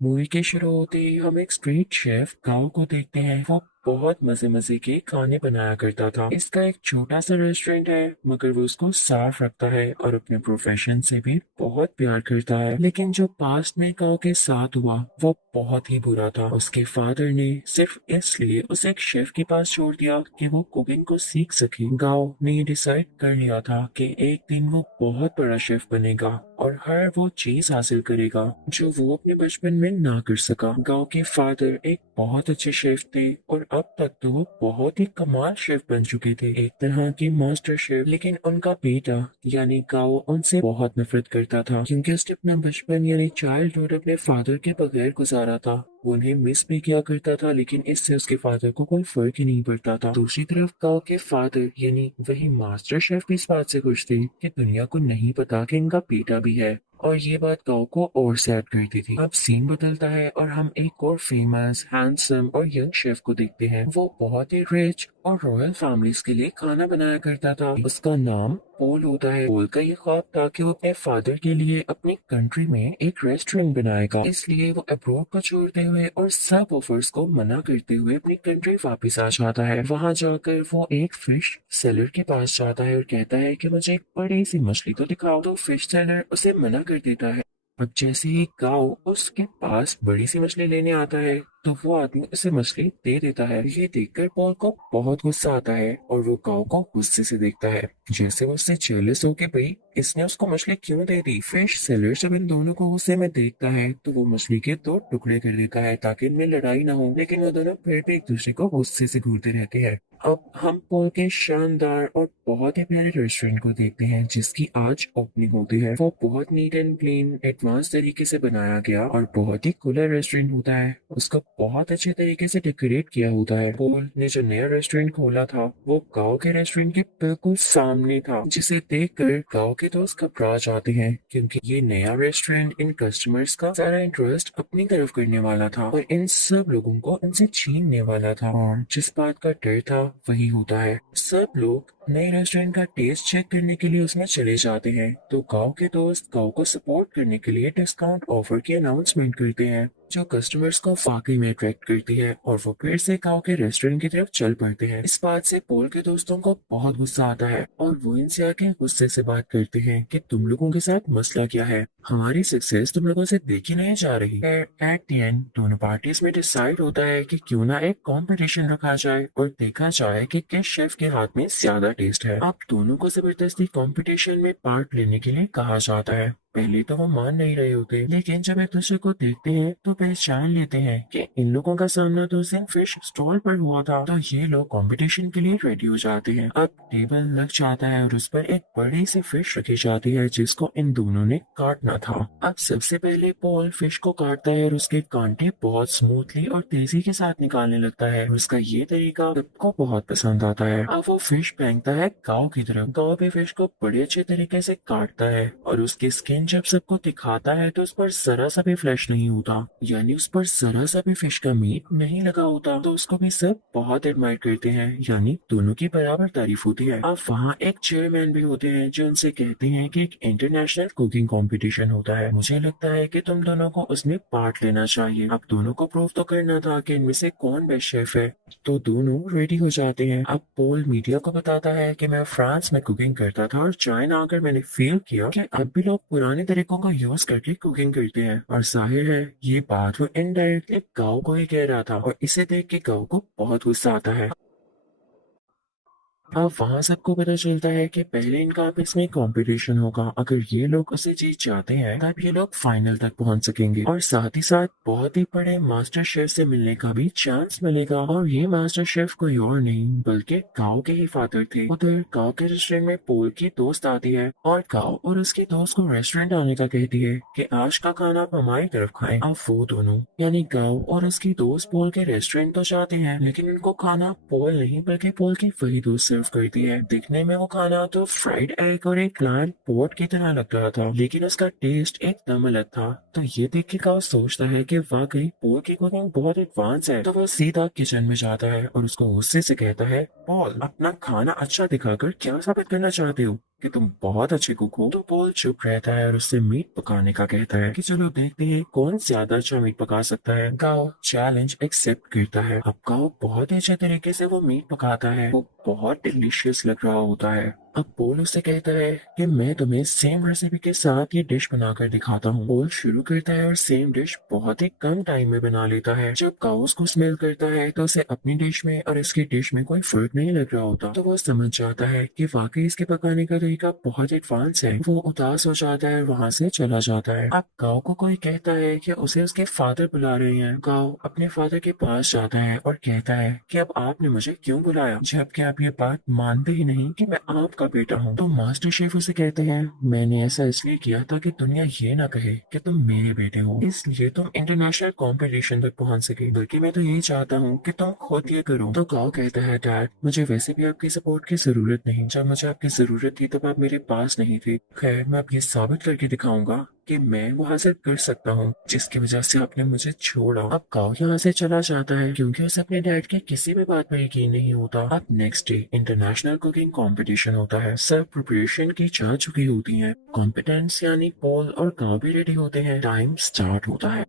Movie के शुरू होते ही हम एक स्ट्रीट शेफ गांव को देखते हैं। वो बहुत मजे मजे के खाने बनाया करता था। इसका एक छोटा सा रेस्टोरेंट है, मगर वो उसको साफ रखता है और अपने प्रोफेशन से भी बहुत प्यार करता है। लेकिन जो पास्ट में गांव के साथ हुआ वो बहुत ही बुरा था। उसके फादर ने सिर्फ इसलिए उसे एक शेफ के पास छोड़ दिया कि वो कुकिंग को सीख सके। गांव ने ये डिसाइड कर लिया था कि एक दिन वो बहुत बड़ा शेफ बनेगा और हर वो चीज हासिल करेगा जो वो अपने बचपन में ना कर सका। गांव के फादर एक बहुत अच्छे शेफ थे और अब तक तो वो बहुत ही कमाल शेफ बन चुके थे, एक तरह के मास्टर शेफ। लेकिन उनका बेटा यानी गांव उनसे बहुत नफरत करता था, क्योंकि उसने अपना बचपन यानी चाइल्डहुड अपने फादर के बगैर गुजारा था। वो उन्हें मिस भी किया करता था, लेकिन इससे उसके फादर को कोई फर्क ही नहीं पड़ता था। दूसरी तरफ गांव के फादर यानी वही मास्टर शेफ भी इस बात से खुश थे कि दुनिया को नहीं पता कि इनका बेटा भी है, और ये बात गांव को और सैड करती थी। अब सीन बदलता है और हम एक और फेमस हैंडसम और यंग शेफ को देखते हैं। वो बहुत ही रिच और रॉयल फैमिलीज के लिए खाना बनाया करता था। उसका नाम पॉल होता है। पॉल का ये ख्वाब था कि वो अपने फादर के लिए अपनी कंट्री में एक रेस्टोरेंट बनाएगा। इसलिए वो अब्रॉड को छोड़ते हुए और सब ऑफर्स को मना करते हुए अपनी कंट्री वापस आ जाता है। वहां जाकर वो एक फिश सेलर के पास जाता है और कहता है कि मुझे एक बड़ी सी मछली तो दिखाओ। तो फिश सेलर उसे मना कर देता है। अब जैसे ही गांव उसके पास बड़ी सी मछली लेने आता है तो वो आदमी उसे मछली दे देता है। ये देखकर पॉल को बहुत गुस्सा आता है और वो गांव को गुस्से से देखता है, जैसे वो उससे जेलस हो के भाई इसने उसको मछली क्यों दे दी। फिश सेलर जब इन दोनों को गुस्से में देखता है तो वो मछली के दो टुकड़े कर देता है ताकि इनमें लड़ाई ना हो, लेकिन वो दोनों फिर भी एक दूसरे को गुस्से से घूरते रहते हैं। अब हम पॉल के शानदार और बहुत ही प्यारे रेस्टोरेंट को देखते हैं जिसकी आज ओपनिंग होती है। वो बहुत नीट एंड क्लीन एडवांस तरीके से बनाया गया और बहुत ही खुला रेस्टोरेंट होता है। उसको बहुत अच्छे तरीके से डेकोरेट किया होता है। पॉल ने जो नया रेस्टोरेंट खोला था वो गांव के रेस्टोरेंट के बिल्कुल सामने था, जिसे देखकर गांव के दोस्त घबरा जाते हैं, क्योंकि ये नया रेस्टोरेंट इन कस्टमर्स का सारा इंटरेस्ट अपनी तरफ करने वाला था और इन सब लोगों को इनसे छीनने वाला था। और जिस बात का डर था वही होता है। सब लोग नए रेस्टोरेंट का टेस्ट चेक करने के लिए उसमें चले जाते हैं, तो गांव के दोस्त गांव को सपोर्ट करने के लिए डिस्काउंट ऑफर की अनाउंसमेंट करते हैं, जो कस्टमर्स को वाकई में अट्रैक्ट करती है और वो फिर से गांव के रेस्टोरेंट की तरफ चल पड़ते हैं। इस बात से पॉल के दोस्तों को बहुत गुस्सा आता है और वो इनसे आके गुस्से से बात करते हैं कि तुम लोगों के साथ मसला क्या है, हमारी सक्सेस तुम लोगों से देखी नहीं जा रही। एट द एंड दोनों पार्टीज में डिसाइड होता है कि क्यों ना एक कंपटीशन रखा जाए और देखा जाए कि किस शेफ के हाथ में ज्यादा टेस्ट है। अब दोनों को जबरदस्ती कंपटीशन में पार्ट लेने के लिए कहा जाता है। पहले तो वो मान नहीं रहे होते, लेकिन जब एक दूसरे को देखते हैं तो पहचान लेते हैं कि इन लोगों का सामना तो उस दिन फिश स्टॉल पर हुआ था, तो ये लोग कंपटीशन के लिए रेडी हो जाते हैं। अब टेबल लग जाता है और उस पर एक बड़ी सी फिश रखी जाती है जिसको इन दोनों ने काटना था। अब सबसे पहले पॉल फिश को काटता है और उसके कांटे बहुत स्मूथली और तेजी के साथ निकालने लगता है। उसका ये तरीका सबको बहुत पसंद आता है। अब वो फिश फेंकता है गांव की तरफ। गांव भी फिश को बड़े अच्छे तरीके से काटता है और उसकी स्किन जब सबको दिखाता है तो उस पर जरा सा भी फ्लैश नहीं होता, यानी उस पर जरा सा भी फिश का मीट नहीं लगा होता। तो उसको भी सब बहुत एडमायर करते हैं, यानी दोनों की बराबर तारीफ होती है। अब वहाँ एक चेयरमैन भी होते हैं जो उनसे कहते हैं कि एक इंटरनेशनल कुकिंग कंपटीशन होता है, मुझे लगता है कि तुम दोनों को उसमें पार्ट लेना चाहिए। अब दोनों को प्रूव तो करना था कि इनमें से कौन बेस्ट शेफ है, तो दोनों रेडी हो जाते हैं। अब पॉल मीडिया को बताता है कि मैं फ्रांस में कुकिंग करता था और चाइना आकर मैंने फील किया कि अब भी लोग पुराने तरीकों का यूज करके कुकिंग करते हैं। और जाहिर है ये बात वो इनडायरेक्टली गाँव को ही कह रहा था और इसे देख के गाँव को बहुत गुस्सा आता है। अब वहां सबको पता चलता है कि पहले इनका आपस में कंपटीशन होगा। अगर ये लोग उसे जीत जाते हैं तब ये लोग फाइनल तक पहुंच सकेंगे और साथ ही साथ बहुत ही बड़े मास्टर शेफ से मिलने का भी चांस मिलेगा। और ये मास्टर शेफ कोई और नहीं बल्कि गांव के ही फादर थे। उधर गांव के रेस्टोरेंट में पोल की दोस्त आती है और गांव और उसके दोस्त को रेस्टोरेंट आने का कहती है कि आज का खाना आप हमारी तरफ खाएं। अब वो दोनों यानी गांव और उसकी दोस्त पोल के रेस्टोरेंट तो जाते हैं, लेकिन उनको खाना पोल नहीं बल्कि पोल की वही दोस्त सर्व करती है। दिखने में वो खाना तो फ्राइड एग और एक प्लांट पोट की तरह लग रहा था, लेकिन उसका टेस्ट एकदम अलग था। तो ये देख के काउ सोचता है कि वाकई पोल की कुकिंग बहुत एडवांस है। तो वो सीधा किचन में जाता है और उसको गुस्से से कहता है, पॉल अपना खाना अच्छा दिखाकर क्या साबित करना चाहते हो। कि तुम बहुत अच्छे कुक हो। तो पॉल चुप रहता है और उससे मीट पकाने का कहता है कि चलो देखते हैं कौन ज्यादा अच्छा मीट पका सकता है। गाओ चैलेंज एक्सेप्ट करता है। अब गाओ बहुत ही अच्छे तरीके से वो मीट पकाता है, वो बहुत डिलीशियस लग रहा होता है। अब पोल उससे कहता है कि मैं तुम्हें सेम रेसिपी के साथ ये डिश बनाकर दिखाता हूँ। पोल शुरू करता है और सेम डिश बहुत ही कम टाइम में बना लेता है। जब काऊ उसको स्मेल करता है तो उसे अपनी डिश में और इसकी डिश में कोई फर्क नहीं लग रहा होता। तो वो समझ जाता है कि वाकई इसके पकाने का तरीका बहुत एडवांस है। वो उदास हो जाता है और वहाँ से चला जाता है। अब काऊ को कोई कहता है कि उसे उसके फादर बुला रहे हैं। काऊ अपने फादर के पास जाता है और कहता है कि अब आपने मुझे क्यों बुलाया, जबकि आप ये बात मानते ही नहीं कि मैं आपका बेटा हूँ। तो मास्टर शेफ उसे कहते हैं मैंने ऐसा इसलिए किया ताकि दुनिया ये ना कहे कि तुम मेरे बेटे हो, इसलिए तुम इंटरनेशनल कंपटीशन तक पहुंच सके, बल्कि मैं तो यही चाहता हूँ कि तुम खुद ये करो। तो काऊ कहता है डैड मुझे वैसे भी आपकी सपोर्ट की जरूरत नहीं, जब मुझे आपकी जरूरत थी तब आप मेरे पास नहीं थे। खैर मैं अब ये साबित करके दिखाऊंगा कि मैं वो हासिल कर सकता हूँ जिसकी वजह से आपने मुझे छोड़ा। अब काऊ यहाँ से चला जाता है क्योंकि उसे अपने डैड की किसी भी बात पर यकीन नहीं होता। अब next day international cooking competition होता है। सब प्रिपरेशन की जा चुकी होती है। कॉम्पिटेंस यानी पॉल और काऊ भी रेडी होते हैं। टाइम स्टार्ट होता है।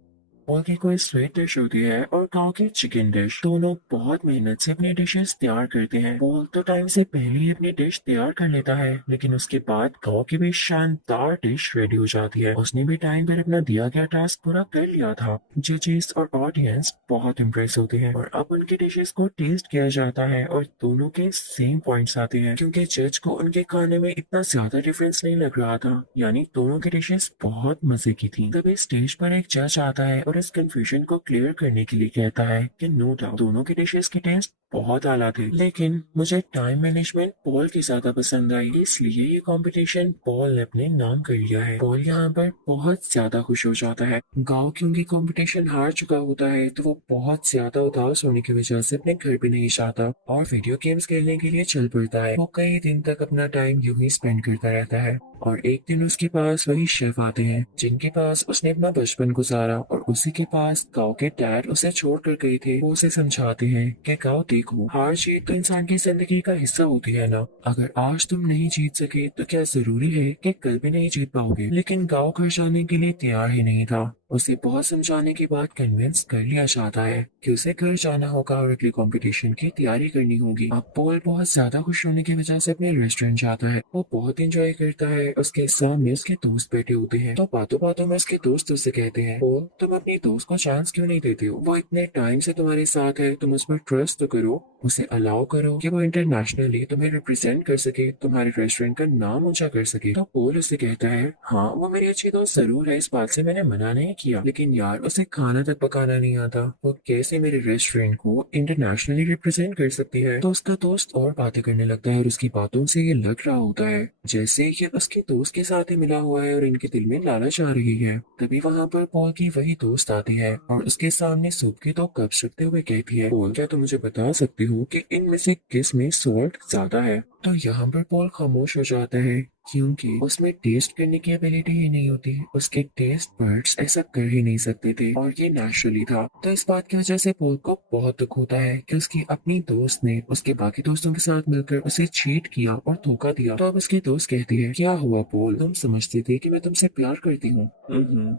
पॉल की कोई स्वीट डिश होती है और काऊ की चिकन डिश। दोनों बहुत मेहनत से अपनी डिशेस तैयार करते हैं। पॉल तो टाइम से पहले ही अपनी डिश तैयार कर लेता है, लेकिन उसके बाद काऊ की भी शानदार डिश रेडी हो जाती है। उसने भी टाइम पर अपना दिया गया टास्क पूरा कर लिया था। जजेस और ऑडियंस बहुत इम्प्रेस होते हैं और अब उनकी डिशेस को टेस्ट किया जाता है और दोनों के सेम पॉइंट्स आते हैं क्योंकि जज को उनके खाने में इतना ज्यादा डिफरेंस नहीं लग रहा था, यानी दोनों की डिशेस बहुत मजे की थी। तभी स्टेज पर एक जज आता है और इस कंफ्यूजन को क्लियर करने के लिए कहता है कि नो डाउट दोनों के डिशेस की टेस्ट बहुत आला थे, लेकिन मुझे टाइम मैनेजमेंट पॉल की ज्यादा पसंद आई, इसलिए ये कंपटीशन पॉल ने अपने नाम कर लिया है। पॉल यहाँ पर बहुत ज्यादा खुश हो जाता है। गाँव क्योंकि कंपटीशन हार चुका होता है तो वो बहुत ज्यादा उदास होने की वजह से अपने घर भी नहीं जाता और वीडियो गेम्स खेलने के लिए चल पड़ता है। वो कई दिन तक अपना टाइम यूं ही स्पेंड करता रहता है और एक दिन उसके पास वही शेफ आते हैं जिनके पास उसने अपना बचपन गुजारा और उसी के पास गाँव के डैड उसे छोड़ कर गए थे। वो उसे समझाते हैं कि गाँव देखो, हार जीत तो इंसान की जिंदगी का हिस्सा होती है ना। अगर आज तुम नहीं जीत सके तो क्या जरूरी है कि कल भी नहीं जीत पाओगे। लेकिन गाँव घर जाने के लिए तैयार ही नहीं था। उसे बहुत समझाने के बाद कन्विंस कर लिया जाता है कि उसे घर जाना होगा और अगले कंपटीशन की तैयारी करनी होगी। अब पॉल बहुत ज्यादा खुश होने की वजह से अपने रेस्टोरेंट जाता है। वो बहुत एंजॉय करता है। उसके सामने उसके दोस्त बैठे होते हैं तो बातों बातों में उसके दोस्त उससे कहते हैं पॉल तुम अपने दोस्त को चांस क्यों नहीं देते हो, वो इतने टाइम से तुम्हारे साथ है, तुम उस पर ट्रस्ट तो करो, उसे अलाउ करो कि वो इंटरनेशनली तुम्हें रिप्रेजेंट कर सके, तुम्हारे रेस्टोरेंट का नाम ऊंचा कर सके। तो पॉल उससे कहता है हाँ वो मेरी अच्छी दोस्त जरूर है, इस बात से मैंने मना नहीं किया, लेकिन यार उसे खाना तक पकाना नहीं आता, वो कैसे मेरे रेस्टोरेंट को इंटरनेशनली रिप्रेजेंट कर सकती है। तो उसका दोस्त और बातें करने लगता है और उसकी बातों से ये लग रहा होता है जैसे ये उसके दोस्त के साथ ही मिला हुआ है और इनके दिल में लालच आ रही है। तभी वहाँ पर पॉल की वही दोस्त आती है और उसके सामने सूप के 2 कप्स रखते हुए कहती है पॉल क्या तुम मुझे बता सकती हो कि इनमें से किस में सॉल्ट ज्यादा है। तो यहाँ पर पॉल खामोश हो जाता है क्योंकि उसमें टेस्ट करने की एबिलिटी ही नहीं होती, उसके टेस्ट बर्ड्स ऐसा कर ही नहीं सकते थे और ये नेचुरली था। तो इस बात की वजह से पॉल को बहुत दुख होता है कि उसकी अपनी दोस्त ने उसके बाकी दोस्तों के साथ मिलकर उसे चीट किया और धोखा दिया। तो अब उसकी दोस्त कहती है क्या हुआ पॉल, तुम समझते थे कि मैं तुमसे प्यार करती हूँ।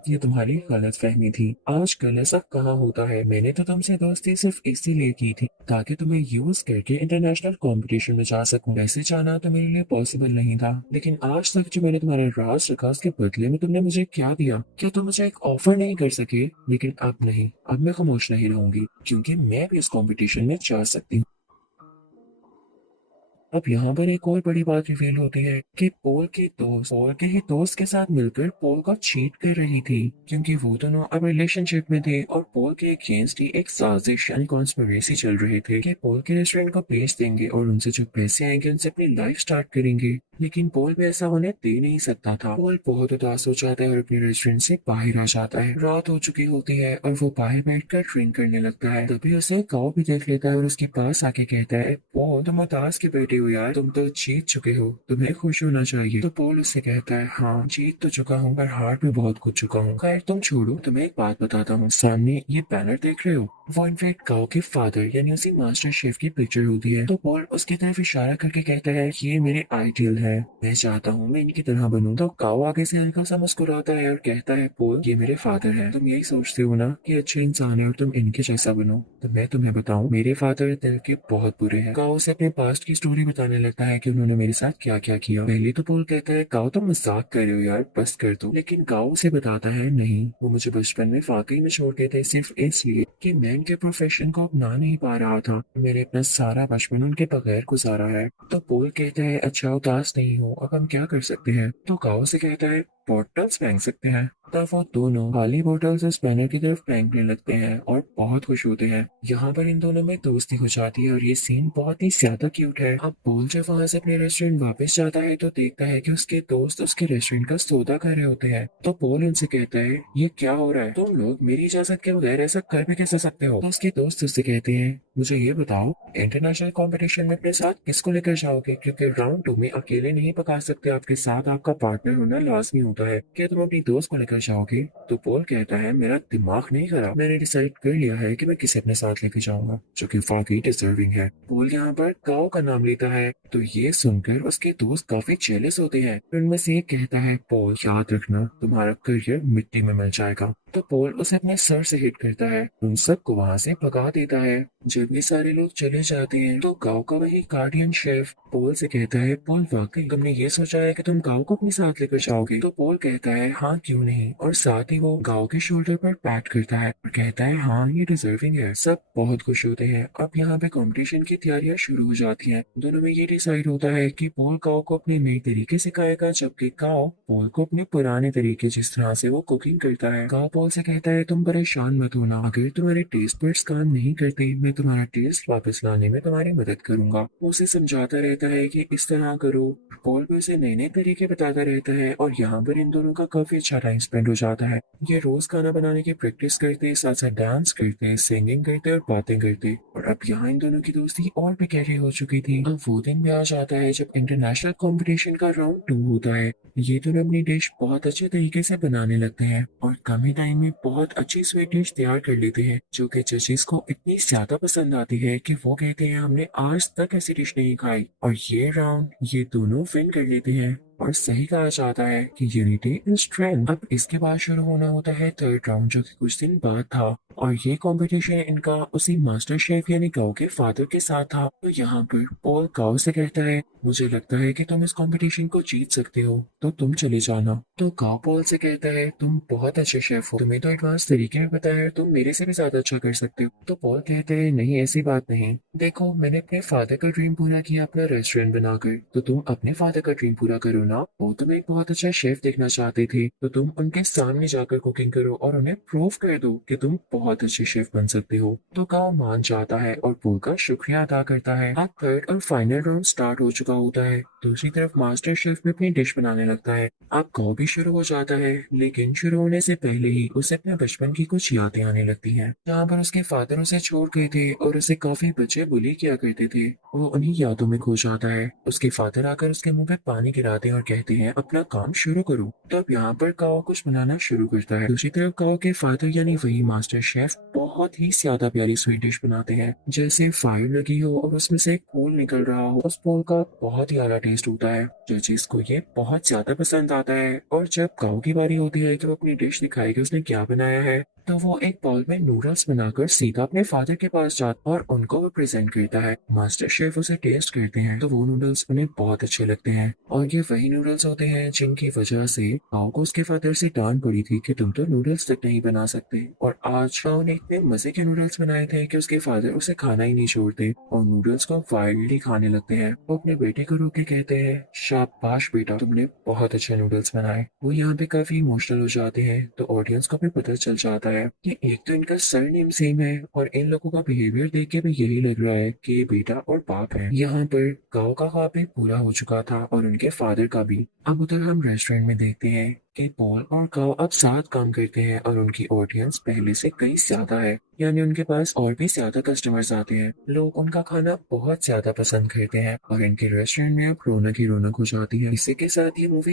ये तुम्हारी गलत फहमी थी, आजकल ऐसा कहाँ होता है, मैंने तो तुमसे दोस्ती सिर्फ इसीलिए की थी ताकि तुम्हें यूज करके इंटरनेशनल कंपटीशन में जा सकूं। वैसे जाना तो मेरे लिए पॉसिबल नहीं था, लेकिन आज तक जो मैंने तुम्हारा राज रखा उसके बदले में तुमने मुझे क्या दिया, क्या तुम मुझे एक ऑफर नहीं कर सके। लेकिन अब नहीं, अब मैं खामोश नहीं रहूंगी क्योंकि मैं भी इस कंपटीशन में जा सकती हूँ। अब यहाँ पर एक और बड़ी बात रिवील होती है कि पॉल के ही दोस्त के साथ मिलकर पॉल को चीट कर रही थी क्योंकि वो दोनों अब रिलेशनशिप में थे और पॉल के अगेंस्ट ही एक साजिश यानी कॉन्स्पिरेसी चल रही थी कि पॉल के रेस्टोरेंट को बेच देंगे और उनसे जो पैसे आएंगे उनसे अपनी लाइफ स्टार्ट करेंगे। लेकिन पॉल भी ऐसा होने दे नहीं सकता था। पॉल बहुत उदास हो जाता है और अपने रेस्टोरेंट से बाहर आ जाता है। रात हो चुकी होती है और वो बाहर बैठकर ड्रिंक करने लगता है। तभी उसे काऊ भी देख लेता है और उसके पास आके कहता है पॉल तुम उदास के बेटे हो यार, तुम तो जीत चुके हो, तुम्हें खुश होना चाहिए। तो पॉल उससे कहता है हाँ जीत तो चुका हूँ पर हार भी बहुत कुछ चुका हूँ। खैर तुम छोड़ो, तुम्हें एक बात बताता हूँ, सामने ये बैनर देख रहे हो, वो इनफेक्ट काओ के फादर यानी उसी मास्टर शेफ की पिक्चर होती है। तो पॉल उसकी तरफ इशारा करके कहता है कि ये मेरे आइडियल है, मैं चाहता हूँ मैं इनकी तरह बनूं। तो काओ आगे से हल्का सा मुस्कुराता है और कहता है पॉल ये मेरे फादर है, तुम यही सोचते हो ना कि अच्छे इंसान है और तुम इनके जैसा बनो। तो मैं तुम्हें बताऊं मेरे फादर दिल के बहुत बुरे हैं। काओ से अपने पास्ट की स्टोरी बताने लगता है कि उन्होंने मेरे साथ क्या क्या किया। पहले तो पॉल कहता है काओ तुम मजाक कर रहे हो यार, बस कर दो। लेकिन काओ उसे बताता है नहीं, वो मुझे बचपन में वाकई में छोड़ गए थे सिर्फ इसलिए कि मैं उनके प्रोफेशन को अपना नहीं पा रहा था। मैंने अपना सारा बचपन उनके बगैर गुजारा है। तो पॉल कहता है अच्छा उदास नहीं हो, अब हम क्या कर सकते हैं। तो काओ से कहता है बॉटल्स फेंक सकते हैं। तब वो दोनों खाली बोतल से स्पैनर की तरफ फेंकने लगते हैं और बहुत खुश होते हैं। यहाँ पर इन दोनों में दोस्ती हो जाती है और ये सीन बहुत ही ज्यादा क्यूट है। अब पॉल जब वहाँ से अपने रेस्टोरेंट वापस जाता है तो देखता है कि उसके दोस्त उसके रेस्टोरेंट का सौदा कर रहे होते हैं। तो पॉल उनसे कहता है ये क्या हो रहा है, तुम लोग मेरी इजाजत के बगैर ऐसा कर भी कैसे सकते हो। तो उसके दोस्त उससे कहते हैं मुझे ये बताओ इंटरनेशनल कंपटीशन में अपने साथ किसको लेकर जाओगे, क्योंकि राउंड 2 में अकेले नहीं पका सकते, आपके साथ आपका पार्टनर होना लाजमी होता है। क्या तुम अपनी दोस्त को लेकर जाओगे। तो पॉल कहता है मेरा दिमाग नहीं खराब, मैंने डिसाइड कर लिया है कि मैं किसे अपने साथ लेके जाऊंगा जो कि वाकई डिजर्विंग है। पॉल यहाँ पर काओ का नाम लेता है तो ये सुनकर उसके दोस्त काफी जेलस होते हैं। उनमें से एक कहता है पॉल याद रखना तुम्हारा करियर मिट्टी में मिल जाएगा। तो पॉल उसे अपने सर से हिट करता है, उन सबको वहां से भगा देता है। जब ये सारे लोग चले जाते हैं तो गांव का वही गार्डियन शेफ पॉल से कहता है पॉल वाकई तुमने ये सोचा है कि तुम गांव को अपने साथ लेकर जाओगे। तो पॉल कहता है हाँ क्यों नहीं, और साथ ही वो गांव के शोल्डर पर पैट करता है और कहता है हाँ ये डिजर्विंग है। सब बहुत खुश होते हैं। अब यहाँ पे कंपटीशन की तैयारियां शुरू हो जाती हैं। दोनों में ये डिसाइड होता है कि पॉल गांव को अपने नए तरीके सिखाएगा जबकि गांव पॉल को अपने पुराने तरीके जिस तरह से वो कुकिंग करता है। गांव पॉल से कहता है तुम परेशान मत होना, अगर तुम्हारे टेस्ट बड्स काम नहीं करते मैं तुम्हारा टेस्ट वापस लाने में तुम्हारी मदद करूंगा। वो उसे समझाता रहता है कि इस तरह करो। पॉल भी उसे नए नए तरीके बताता रहता है और यहाँ पर इन दोनों का काफी अच्छा टाइम स्पेंड हो जाता है। ये रोज खाना बनाने की प्रैक्टिस करते, साथ साथ डांस करते, सिंगिंग करते और बातें करते। और अब यहाँ इन दोनों की दोस्ती और भी गहरी हो चुकी थी। अब वो दिन भी आ जाता है जब इंटरनेशनल कंपटीशन का राउंड 2 होता है। ये दोनों अपनी डिश बहुत अच्छे तरीके से बनाने लगते हैं और कम ही टाइम में बहुत अच्छी स्वीट डिश तैयार कर लेते हैं जो कि जजेस को इतनी ज्यादा पसंद आती है कि वो कहते हैं हमने आज तक ऐसी डिश नहीं खाई। और ये राउंड ये दोनों विन कर लेते हैं और सही कहा जाता है कि यूनिटी इन स्ट्रेंथ। अब इसके बाद शुरू होना होता है थर्ड राउंड जो कि कुछ दिन बाद था और ये कंपटीशन इनका उसी मास्टर शेफ यानी काओ के फादर के साथ था। तो यहाँ पर पॉल काओ से कहता है मुझे लगता है कि तुम इस कंपटीशन को जीत सकते हो तो तुम चले जाना। तो काओ पॉल से कहता है तुम बहुत अच्छे शेफ हो, तुम्हें तो एडवांस तरीके में पता है, तुम मेरे से भी ज्यादा अच्छा कर सकते हो। तो पॉल कहते हैं नहीं ऐसी बात नहीं, देखो मैंने अपने फादर का ड्रीम पूरा किया अपना रेस्टोरेंट बनाकर, तो तुम अपने फादर का ड्रीम पूरा करो ना। वो तुम एक बहुत अच्छा शेफ देखना चाहते थे तो तुम उनके सामने जाकर कुकिंग करो और उन्हें प्रूव कर दो कि तुम बहुत अच्छे शेफ बन सकते हो। तो काओ मान जाता है और पॉल का शुक्रिया अदा करता है। अब थर्ड और फाइनल राउंड स्टार्ट हो चुका होता है। दूसरी तरफ मास्टर शेफ भी अपनी डिश बनाने लगता है। अब काओ भी शुरू हो जाता है लेकिन शुरू होने से पहले ही उसे अपने बचपन की कुछ यादें आने लगती हैं जहाँ पर उसके फादर उसे छोड़ गए थे और उसे काफी बच्चे बुली किया करते थे। वो उन्हीं यादों में खो जाता है। उसके फादर आकर उसके मुंह पे पानी गिराते हैं और कहते हैं अपना काम शुरू करो। तब यहाँ पर काओ कुछ बनाना शुरू करता है। दूसरी तरफ काओ के फादर यानी वही मास्टर शेफ बहुत ही ज्यादा प्यारी स्वीट डिश बनाते हैं जैसे फायर लगी हो और उसमें से एक फूल निकल रहा हो। उस फूल का बहुत ही आला टेस्ट होता है। जजेस को ये बहुत ज्यादा पसंद आता है और जब काओ की बारी होती है तो वो अपनी डिश दिखाएगी उसने क्या बनाया है। तो वो एक बाउल में नूडल्स बनाकर सीधा अपने फादर के पास जाता और उनको वो प्रेजेंट करता है। मास्टर शेफ उसे टेस्ट करते हैं तो वो नूडल्स उन्हें बहुत अच्छे लगते हैं और ये वही नूडल्स होते हैं जिनकी वजह से काओ को उसके फादर से डांट पड़ी थी कि तुम तो नूडल्स तक नहीं बना सकते। और आज काओ ने इतने मजे के नूडल्स बनाए थे कि उसके फादर उसे खाना ही नहीं छोड़ते और नूडल्स को वाइल्डली खाने लगते हैं। वो अपने बेटे को रोक के कहते हैं शाबाश बेटा तुमने बहुत अच्छे नूडल्स बनाए। वो यहाँ पे काफी इमोशनल हो जाते हैं तो ऑडियंस को भी पता चल जाता है कि एक तो इनका सरनेम सेम है और इन लोगों का बिहेवियर देख के भी यही लग रहा है कि ये बेटा और बाप है। यहाँ पर गाँव का ख्वाब भी पूरा हो चुका था और उनके फादर का भी। अब उधर हम रेस्टोरेंट में देखते हैं कि पॉल और गाँव अब साथ काम करते हैं और उनकी ऑडियंस पहले से कई ज्यादा है, यानी उनके पास और भी ज्यादा कस्टमर्स आते हैं। लोग उनका खाना बहुत ज्यादा पसंद करते हैं और इनके रेस्टोरेंट में अब रौनक ही रौनक हो जाती है। इसी के साथ ये मूवी